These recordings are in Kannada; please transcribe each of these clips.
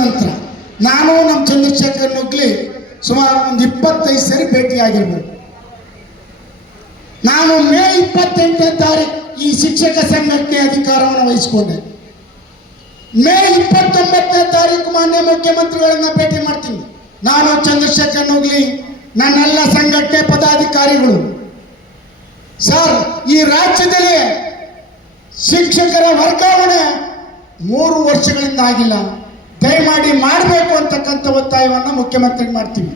ನಂತರ ನಾನು ನಮ್ಮ ಚಂದ್ರಶೇಖರ್ ನುಗ್ಲಿ ಸುಮಾರು ಒಂದು ಇಪ್ಪತ್ತೈದು ಸರಿ ಭೇಟಿಯಾಗಿರ್ಬೋದು. ನಾನು ಮೇ ಇಪ್ಪತ್ತೆಂಟನೇ ತಾರೀಕು ಈ ಶಿಕ್ಷಕ ಸಂಘಟನೆ ಅಧಿಕಾರವನ್ನು ವಹಿಸಿಕೊಂಡೆ. ಮೇ ಇಪ್ಪತ್ತೊಂಬತ್ತನೇ ತಾರೀಕು ಮಾನ್ಯ ಮುಖ್ಯಮಂತ್ರಿಗಳನ್ನ ಭೇಟಿ ಮಾಡ್ತೀನಿ. ನಾನು ಚಂದ್ರಶೇಖರ್ ನುಗ್ಲಿ, ನನ್ನೆಲ್ಲ ಸಂಘಟನೆ ಪದಾಧಿಕಾರಿಗಳು. ಸರ್, ಈ ರಾಜ್ಯದಲ್ಲಿ ಶಿಕ್ಷಕರ ವರ್ಗಾವಣೆ ಮೂರು ವರ್ಷಗಳಿಂದ ಆಗಿಲ್ಲ. ದಯಮಾಡಿ ಮಾಡಬೇಕು ಅಂತಕ್ಕಂಥ ಒತ್ತಾಯವನ್ನು ಮುಖ್ಯಮಂತ್ರಿಗೆ ಮಾಡ್ತೀವಿ.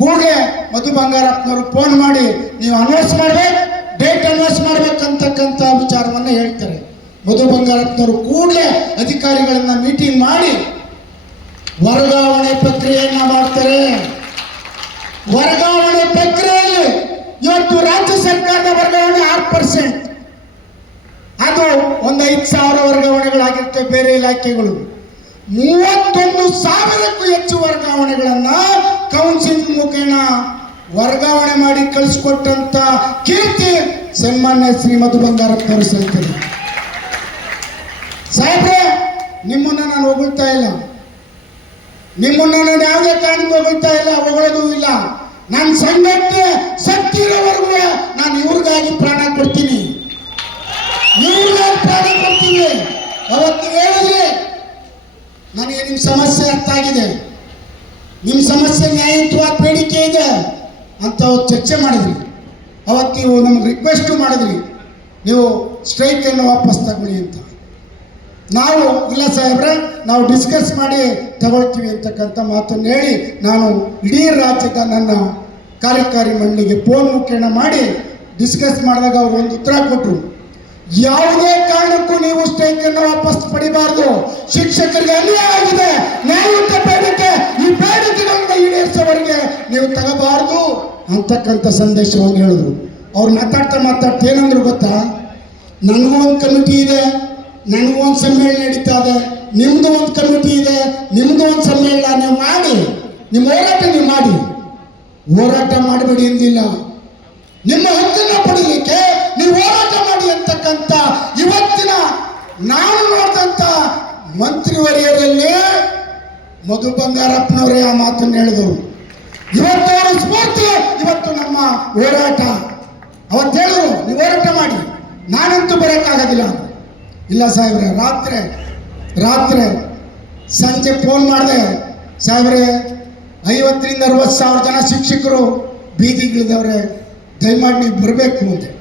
ಕೂಡಲೇ ಮಧು ಬಂಗಾರಪ್ಪನವರು ಫೋನ್ ಮಾಡಿ, ನೀವು ಅನೌನ್ಸ್ ಮಾಡಬೇಕು ಡೇಟ್ ಅನೌನ್ಸ್ ಮಾಡಬೇಕಂತಕ್ಕಂಥ ವಿಚಾರವನ್ನು ಹೇಳ್ತಾರೆ. ಮಧು ಬಂಗಾರಪ್ಪನವರು ಕೂಡಲೇ ಅಧಿಕಾರಿಗಳನ್ನ ಮೀಟಿಂಗ್ ಮಾಡಿ, ವರ್ಗಾವಣೆ ಪ್ರಕ್ರಿಯೆಯನ್ನ ಮಾಡ್ತಾರೆ. ವರ್ಗಾವಣೆ ಪ್ರಕ್ರಿಯೆಯಲ್ಲಿ ಇವತ್ತು ರಾಜ್ಯ ಸರ್ಕಾರದ ವರ್ಗಾವಣೆ ಆರು ಪರ್ಸೆಂಟ್ ಅದು ಒಂದು ಐದು ಸಾವಿರ ವರ್ಗಾವಣೆಗಳಾಗಿರುತ್ತೆ ಬೇರೆ ಇಲಾಖೆಗಳು. ಮೂವತ್ತೊಂದು ಸಾವಿರಕ್ಕೂ ಹೆಚ್ಚು ವರ್ಗಾವಣೆಗಳನ್ನ ಕೌನ್ಸಿಲ್ ಮುಖೇನ ವರ್ಗಾವಣೆ ಮಾಡಿ ಕಳಿಸ್ಕೊಟ್ಟಂತ ಕೀರ್ತಿ ಸನ್ಮಾನ್ಯ ಶ್ರೀಮದ್ ಬಂಗಾರಪ್ಪನವರು ಸಲ್ತಾರೆ ಸಾಹೇಬ್ರೆ, ನಿಮ್ಮನ್ನ ನಾನು ಹೊಗಳ್ತಾ ಇಲ್ಲ. ನಿಮ್ಮನ್ನ ನಾನು ಯಾವುದೇ ಕಾರಣಕ್ಕೂ ಹೊಗಳ್ತಾ ಇಲ್ಲ, ಹೊಗಳೋದು ಇಲ್ಲ. ನನ್ನ ಸಂಘಟನೆ ಸತ್ತಿರೋವರೆಗೂ ನಾನು ಇವ್ರಿಗಾಗಿ ಪ್ರಾಣ ಕೊಡ್ತೀನಿ. ಇವ್ರಿಗಾಗಿ ಪ್ರಾಣ ಕೊಡ್ತೀನಿ. ಅವತ್ತು ಹೇಳಿದ್ರಿ ನನಗೆ ನಿಮ್ಮ ಸಮಸ್ಯೆ ಅರ್ಥ ಆಗಿದೆ. ನಿಮ್ಮ ಸಮಸ್ಯೆ ನ್ಯಾಯಯುತವಾದ ಬೇಡಿಕೆ ಇದೆ ಅಂತ ಚರ್ಚೆ ಮಾಡಿದ್ರಿ. ಅವತ್ತು ನೀವು ನಮ್ಗೆ ರಿಕ್ವೆಸ್ಟು ಮಾಡಿದ್ರಿ. ನೀವು ಸ್ಟ್ರೈಕನ್ನು ವಾಪಸ್ ತಗೊಳ್ಳಿ ಅಂತ. ನಾವು ಇಲ್ಲ ಸಾಹೇಬ್ರೆ, ನಾವು ಡಿಸ್ಕಸ್ ಮಾಡಿ ತಗೊಳ್ತೀವಿ ಅಂತಕ್ಕಂಥ ಮಾತನ್ನು ಹೇಳಿ ನಾನು ಇಡೀ ರಾಜ್ಯದ ನನ್ನ ಕಾರ್ಯಕಾರಿ ಮಂಡಳಿಗೆ ಫೋನ್ ಮುಖೇನ ಮಾಡಿ ಡಿಸ್ಕಸ್ ಮಾಡಿದಾಗ ಅವರು ಒಂದು ಉತ್ತರ ಕೊಟ್ಟರು ಯಾವುದೇ ಕಾರಣಕ್ಕೂ ನೀವು ಸ್ಟೇಕ್ ಸ್ಟ್ರೈಕನ್ನು ವಾಪಸ್ ಪಡಿಬಾರದು. ಶಿಕ್ಷಕರಿಗೆ ಅನ್ಯಾಯ ಆಗಿದೆ. ನ್ಯಾಯಯುತ ಬೇಡಿಕೆ ಈ ಬೇಡಿಕೆಗಳನ್ನು ಈಡೇರಿಸೋವರೆಗೆ ನೀವು ತಗಬಾರದು ಅಂತಕ್ಕಂಥ ಸಂದೇಶವನ್ನು ಹೇಳಿದ್ರು. ಅವ್ರು ಮಾತಾಡ್ತಾ ಮಾತಾಡ್ತಾ ಏನಂದ್ರು ಗೊತ್ತಾ? ನನಗೂ ಒಂದು ಕಮಿಟಿ ಇದೆ. ನನಗೂ ಒಂದು ಸಮ್ಮೇಳನ ನಡೀತಾ ಇದೆ. ನಿಮ್ದು ಒಂದು ಕಮಿಟಿ ಇದೆ. ನಿಮ್ದು ಒಂದು ಸಮ್ಮೇಳನ ನೀವು ಮಾಡಿ. ನಿಮ್ಮ ಹೋರಾಟ ನೀವು ಮಾಡಿ. ಹೋರಾಟ ಮಾಡಬೇಡಿ ಎಂದಿಲ್ಲ. ನಿಮ್ಮ ಹಕ್ಕನ್ನು ಪಡೀಲಿಕ್ಕೆ ಅಂತಕ್ಕಂಥ ಇವತ್ತಿನ ನಾನು ನೋಡಿದಂಥ ಮಂತ್ರಿವರಿಯರಲ್ಲಿ ಮಧು ಬಂಗಾರಪ್ಪನವರೇ ಆ ಮಾತನ್ನು ಹೇಳಿದರು. ಇವತ್ತು ಅವರ ಸ್ಫೂರ್ತಿ, ಇವತ್ತು ನಮ್ಮ ಹೋರಾಟ. ಅವತ್ತು ಹೇಳಿದ್ರು, ನೀವು ಹೋರಾಟ ಮಾಡಿ. ನಾನಂತೂ ಬರೋಕ್ಕಾಗೋದಿಲ್ಲ. ಇಲ್ಲ ಸಾಹೇಬ್ರೆ, ರಾತ್ರಿ ರಾತ್ರಿ ಸಂಜೆ ಫೋನ್ ಮಾಡಿದೆ. ಸಾಹೇಬ್ರೆ, ಐವತ್ತರಿಂದ ಅರವತ್ತು ಸಾವಿರ ಜನ ಶಿಕ್ಷಕರು ಬೀದಿಗಿಳಿದವ್ರೆ, ದಯಮಾಡಿ ನೀವು ಬರಬೇಕು ಅಂತ.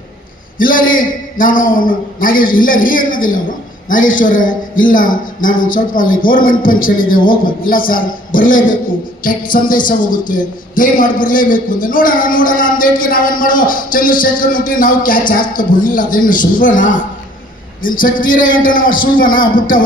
ಇಲ್ಲ ರೀ, ನಾನು ನಾಗೇಶ್, ಇಲ್ಲ ರೀ ಅನ್ನೋದಿಲ್ಲ ಅವರು. ನಾಗೇಶ್ವರ ಇಲ್ಲ, ನಾನು ಒಂದು ಸ್ವಲ್ಪ ಅಲ್ಲಿ ಗೌರ್ಮೆಂಟ್ ಫಂಕ್ಷನ್ ಇದೆ, ಹೋಗ್ಬೇಕು. ಇಲ್ಲ ಸರ್ ಬರಲೇಬೇಕು. ಕೆಟ್ಟ ಸಂದೇಶ ಹೋಗುತ್ತೆ. ದಯಮಾಡಿ ಬರಲೇಬೇಕು ಅಂತ. ನೋಡೋಣ ನೋಡೋಣ ಅಂದೇಟ್ಗೆ ನಾವೇನು ಮಾಡೋ ಚಂದ್ರಶೇಖರ್ ನುಟ್ಟಿ ನಾವು ಕ್ಯಾಚ್ ಹಾಕ್ತಾ ಬಿಡಲಿಲ್ಲ ಅದೇನು ಸುಲ್ಭನ? ನಿನ್ನ ಶಕ್ತಿ ಇರೋ ಗಂಟೆ ನಾವು ಸುಲ್ಭನ? ಬಿಟ್ಟವ?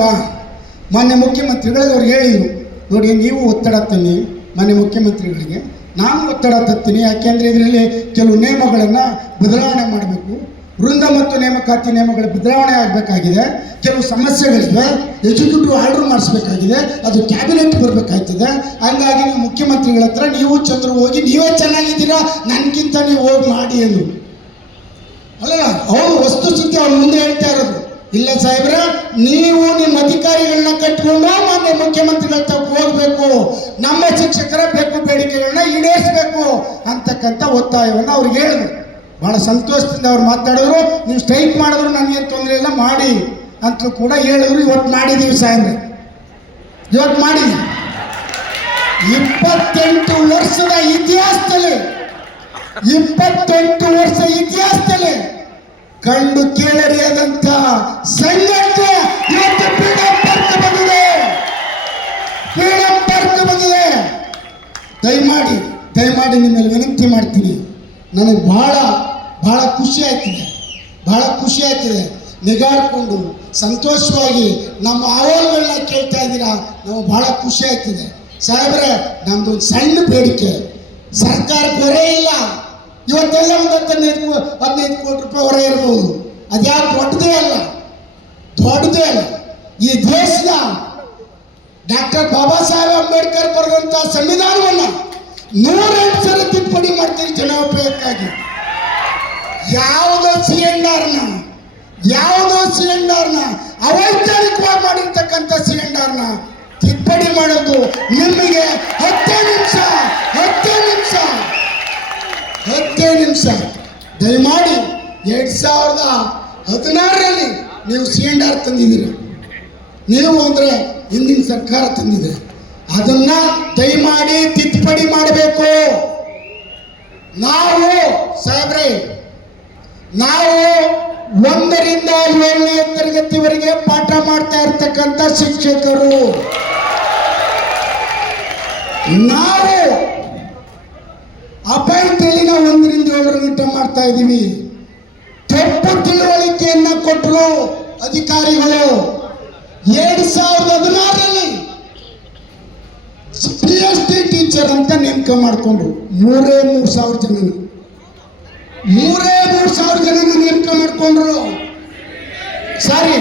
ಮಾನ್ಯ ಮುಖ್ಯಮಂತ್ರಿಗಳಿಗೆ ಅವ್ರು ಹೇಳಿದರು. ನೋಡಿ, ನೀವು ಒತ್ತಡ ತನ್ನಿ, ಮಾನ್ಯ ಮುಖ್ಯಮಂತ್ರಿಗಳಿಗೆ. ನಾನು ಒತ್ತಡ ತತ್ತೀನಿ. ಯಾಕೆಂದರೆ ಇದರಲ್ಲಿ ಕೆಲವು ನಿಯಮಗಳನ್ನು ಬದಲಾವಣೆ ಮಾಡಬೇಕು. ವೃಂದ ಮತ್ತು ನೇಮಕಾತಿ ನಿಯಮಗಳ ಬದಲಾವಣೆ ಆಗಬೇಕಾಗಿದೆ. ಕೆಲವು ಸಮಸ್ಯೆಗಳಿವೆ ಎಕ್ಸಿಕ್ಯೂಟಿವ್ ಆರ್ಡರ್ ಮಾಡಿಸ್ಬೇಕಾಗಿದೆ. ಅದು ಕ್ಯಾಬಿನೆಟ್ ಬರಬೇಕಾಗ್ತದೆ ಹಂಗಾಗಿ ನೀವು ಮುಖ್ಯಮಂತ್ರಿಗಳ ಹತ್ರ ನೀವು ಚಂದ್ರ ಹೋಗಿ, ನೀವೇ ಚೆನ್ನಾಗಿದ್ದೀರಾ? ನನಗಿಂತ ನೀವು ಹೋಗಿ ಮಾಡಿ ಎಂದು. ಅಲ್ಲ, ಅವರು ವಸ್ತುಸ್ಥಿತಿ ಅವ್ರ ಮುಂದೆ ಹೇಳ್ತಾ ಇರೋದು. ಇಲ್ಲ ಸಾಹೇಬ್ರ, ನೀವು ನಿಮ್ಮ ಅಧಿಕಾರಿಗಳನ್ನ ಕಟ್ಕೊಂಡು ಮಾನ್ಯ ಮುಖ್ಯಮಂತ್ರಿಗಳ ತಕ್ಕ ಹೋಗ್ಬೇಕು. ನಮ್ಮ ಶಿಕ್ಷಕರ ಬೇಕು ಬೇಡಿಕೆಗಳನ್ನ ಈಡೇರಿಸಬೇಕು ಅಂತಕ್ಕಂಥ ಒತ್ತಾಯವನ್ನು ಅವ್ರಿಗೆ ಹೇಳಿದ್ರು. ಬಹಳ ಸಂತೋಷದಿಂದ ಅವ್ರು ಮಾತಾಡಿದ್ರು. ನೀವು ಸ್ಟ್ರೈಕ್ ಮಾಡಿದ್ರು ನನಗೇನು ತೊಂದರೆ ಇಲ್ಲ, ಮಾಡಿ ಅಂತ ಕೂಡ ಹೇಳಿದ್ರು, ಇವತ್ತು ಮಾಡಿದ್ದೀವಿ ಸಾಯಂದ್ರೆ ಇವತ್ತು ಮಾಡಿ. ಇಪ್ಪತ್ತೆಂಟು ವರ್ಷದ ಇತಿಹಾಸದಲ್ಲಿ, ಇಪ್ಪತ್ತೆಂಟು ವರ್ಷ ಇತಿಹಾಸದಲ್ಲಿ ಕಂಡು ಕೇಳರಿಯದಂತ ಸಂಘಟನೆ ಇವತ್ತು ಫ್ರೀಡಮ್ ಪಾರ್ಕ್ ಬಂದಿದೆ. ಫ್ರೀಡಮ್ ಪಾರ್ಕ್ ಬಂದಿದೆ. ದಯಮಾಡಿ ದಯಮಾಡಿ ನಿಮ್ಮಲ್ಲಿ ವಿನಂತಿ ಮಾಡ್ತೀನಿ. ನನಗೆ ಬಹಳ ಬಹಳ ಖುಷಿ ಆಯ್ತಿದೆ. ಬಹಳ ಖುಷಿ ಆಯ್ತಿದೆ. ನಿಗಾಡಿಕೊಂಡು ಸಂತೋಷವಾಗಿ ನಮ್ಮ ಅಹವಾಲುಗಳನ್ನ ಕೇಳ್ತಾ ಇದ್ದೀರಾ? ನಮಗೆ ಬಹಳ ಖುಷಿ ಆಯ್ತಿದೆ. ಸಾಹೇಬ್ರೆ ನಮ್ದು ಒಂದು ಸಣ್ಣ ಬೇಡಿಕೆ. ಸರ್ಕಾರ ಹೊರೆ ಇಲ್ಲ. ಇವತ್ತೆಲ್ಲ ಒಂದು ಹದಿನೈದು ಕೋಟಿ ರೂಪಾಯಿ ಹೊರೆ ಇರ್ಬೋದು. ಅದ್ಯಾವ ದೊಡ್ಡದೇ ಅಲ್ಲ. ದೊಡ್ಡದೇ ಅಲ್ಲ. ಈ ದೇಶದ ಡಾಕ್ಟರ್ ಬಾಬಾ ಸಾಹೇಬ್ ಅಂಬೇಡ್ಕರ್ ಬರೆದಂತ ಸಂವಿಧಾನವನ್ನ ನೂರೆಂಟು ಸಲ ತಿದ್ದುಪಡಿ ಮಾಡ್ತೀವಿ ಜನೋಪಯೋಗಕ್ಕಾಗಿ. ಯಾವುದೋ ಸಿಲಿಂಡರ್ನ ಯಾವುದೋ ಸಿಲಿಂಡರ್ನ ಅವೈಜ್ಞಾನಿಕವಾಗಿ ಮಾಡಿರ್ತಕ್ಕಂಥ ಸಿಲಿಂಡರ್ನ ತಿದ್ದುಪಡಿ ಮಾಡೋದು ನಿಮಗೆ ಹತ್ತೇ ನಿಮಿಷ ಹತ್ತೇ ನಿಮಿಷ ಹತ್ತೇ ನಿಮಿಷ. ದಯಮಾಡಿ ಎರಡ್ ಸಾವಿರದ ಹದಿನಾರರಲ್ಲಿ ನೀವು ಸಿಲಿಂಡರ್ ತಂದಿದ್ದೀರಿ. ನೀವು ಅಂದ್ರೆ ಹಿಂದಿನ ಸರ್ಕಾರ ತಂದಿದೆ. ಅದನ್ನ ದಯಮಾಡಿ ತಿದ್ದುಪಡಿ ಮಾಡಬೇಕು. ನಾವು ಸಾಹೇಬ್ರೆ, ನಾವು ಒಂದರಿಂದ ಏಳನೇ ತರಗತಿವರೆಗೆ ಪಾಠ ಮಾಡ್ತಾ ಇರ್ತಕ್ಕಂಥ ಶಿಕ್ಷಕರು. ನಾವು ಅಪಾಯಿಂಟಲ್ಲಿ ನಾವು ಒಂದರಿಂದ ಏಳರ ಗಂಟೆ ಮಾಡ್ತಾ ಇದ್ದೀವಿ. ತಪ್ಪು ತಿಳುವಳಿಕೆಯನ್ನ ಕೊಟ್ಟರು ಅಧಿಕಾರಿಗಳು. ಎರಡು ಸಾವಿರದ ಹದಿನಾರರಲ್ಲಿ ಪಿ ಎಸ್ ಟಿ ಟೀಚರ್ ಅಂತ ನೇಮಕ ಮಾಡಿಕೊಂಡ್ರು. ಮೂರೇ ಮೂರು ಸಾವಿರ ಜನ. ಮೂರೇ ಮೂರು ಸಾವಿರ ಜನ ನೇಮಕ ಮಾಡಿಕೊಂಡ್ರು. ಸಾರಿ.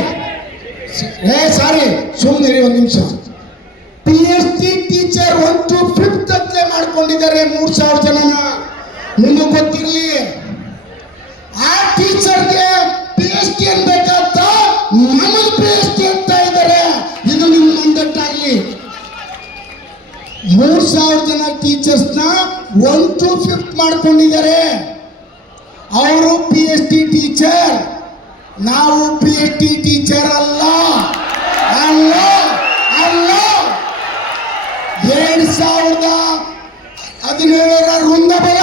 ಏ, ಸಾರಿ. ಸುಮ್ಮನೆ ಒಂದು ನಿಮಿಷ. ಪಿ ಎಸ್ ಟಿ ಟೀಚರ್ ಒಂದು ಫಿಫ್ತ್ ಅತ್ಲೆ ಮಾಡ್ಕೊಂಡಿದ್ದಾರೆ ಮೂರು ಸಾವಿರ ಜನನ. ನಿಮಗೆ ಗೊತ್ತಿರಲಿ. ಆ ಟೀಚರ್ಗೆ ಪಿ ಎಸ್ ಟಿ ಅನ್ಬೇಕಾದ ನಮಗೆ ಪಿ ಎಸ್ ಟಿ ಅಂತ ಇದ್ದಾರೆ ಇದು ನಿಮ್ಮ ಮಂದಟ್ಟಾಗ್ಲಿ ಮೂರ್ ಸಾವಿರ ಜನ ಟೀಚರ್ಸ್ನ ಒನ್ ಟು ಫಿಫ್ತ್ ಮಾಡ್ಕೊಂಡಿದ್ದಾರೆ. ಅವರು ಪಿ ಎಚ್ ಡಿ ಟೀಚರ್. ನಾವು ಪಿ ಎಚ್ ಡಿ ಟೀಚರ್ ಅಲ್ಲ. ಅಲ್ಲ ಅಲ್ಲ. ಎರಡ್ ಸಾವಿರದ ಹದಿನೇಳರ ವೃಂದ ಬಲ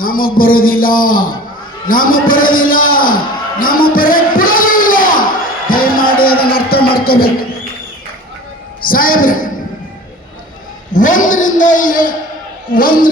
ನಮಗ್ ಬರೋದಿಲ್ಲ. ನಮಗ್ ಬರೋದಿಲ್ಲ. ನಮಗ್ ಬರಕ್ ಬಿಡೋದಿಲ್ಲ. ದಯಮಾಡಿ ಅದನ್ನ ಅರ್ಥ ಮಾಡ್ಕೋಬೇಕು. ಸಾಹೇಬ್ರೆ ಒಂದರಿಂದ ಒಂದ್ರ ಒಂದು